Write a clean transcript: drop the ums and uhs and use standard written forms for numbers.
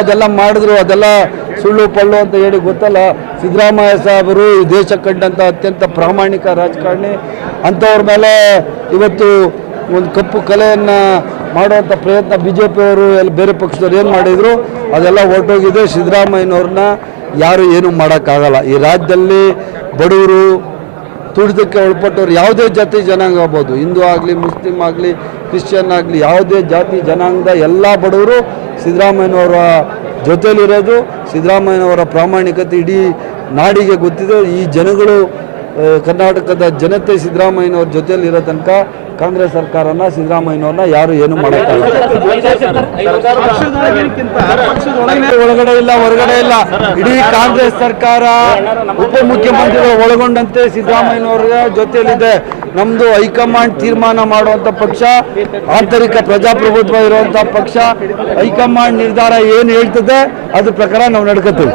ಅದೆಲ್ಲ ಮಾಡಿದ್ರು, ಅದೆಲ್ಲ ಸುಳ್ಳು ಪಳ್ಳು ಅಂತ ಹೇಳಿ ಗೊತ್ತಲ್ಲ. ಸಿದ್ದರಾಮಯ್ಯ ಸಾಹೇಬರು ಈ ದೇಶ ಕಂಡಂಥ ಅತ್ಯಂತ ಪ್ರಾಮಾಣಿಕ ರಾಜಕಾರಣಿ. ಅಂಥವ್ರ ಮೇಲೆ ಇವತ್ತು ಒಂದು ಕಪ್ಪು ಕಲೆಯನ್ನು ಮಾಡುವಂಥ ಪ್ರಯತ್ನ BJPಯವರು ಎಲ್ಲ ಬೇರೆ ಪಕ್ಷದವ್ರು ಏನು ಮಾಡಿದರು ಅದೆಲ್ಲ ಹೊರಟೋಗಿದೆ. ಸಿದ್ದರಾಮಯ್ಯನವ್ರನ್ನ ಯಾರು ಏನೂ ಮಾಡೋಕ್ಕಾಗಲ್ಲ. ಈ ರಾಜ್ಯದಲ್ಲಿ ಬಡವರು, ತುಳಿತಕ್ಕೆ ಒಳಪಟ್ಟವ್ರು, ಯಾವುದೇ ಜಾತಿ ಜನಾಂಗ ಆಗ್ಬೋದು, ಹಿಂದೂ ಆಗಲಿ, ಮುಸ್ಲಿಂ ಆಗಲಿ, ಕ್ರಿಶ್ಚಿಯನ್ ಆಗಲಿ, ಯಾವುದೇ ಜಾತಿ ಜನಾಂಗದ ಎಲ್ಲ ಬಡವರು ಸಿದ್ದರಾಮಯ್ಯನವರ ಜೊತೆಯಲ್ಲಿರೋದು. ಸಿದ್ದರಾಮಯ್ಯನವರ ಪ್ರಾಮಾಣಿಕತೆ ಇಡೀ ನಾಡಿಗೆ ಗೊತ್ತಿದೆ. ಈ ಜನಗಳು, ಕರ್ನಾಟಕದ ಜನತೆ ಸಿದ್ದರಾಮಯ್ಯನವ್ರ ಜೊತೆಯಲ್ಲಿರೋ ತನಕ ಕಾಂಗ್ರೆಸ್ ಸರ್ಕಾರನ, ಸಿದ್ದರಾಮಯ್ಯನವ್ರನ್ನ ಯಾರು ಏನು ಮಾಡೋಕ್ಕಾಗಲ್ಲ. ಒಳಗಡೆ ಇಲ್ಲ, ಹೊರಗಡೆ ಇಲ್ಲ. ಇಡೀ ಕಾಂಗ್ರೆಸ್ ಸರ್ಕಾರ, ಉಪಮುಖ್ಯಮಂತ್ರಿಗಳು ಒಳಗೊಂಡಂತೆ ಸಿದ್ದರಾಮಯ್ಯನವರ ಜೊತೆಯಲ್ಲಿದೆ. ನಮ್ಮದು ಹೈಕಮಾಂಡ್ ತೀರ್ಮಾನ ಮಾಡುವಂಥ ಪಕ್ಷ, ಆಂತರಿಕ ಪ್ರಜಾಪ್ರಭುತ್ವ ಇರುವಂಥ ಪಕ್ಷ. ಹೈಕಮಾಂಡ್ ನಿರ್ಧಾರ ಏನು ಹೇಳ್ತದೆ ಅದ್ರ ಪ್ರಕಾರ ನಾವು ನಡ್ಕೋತೀವಿ.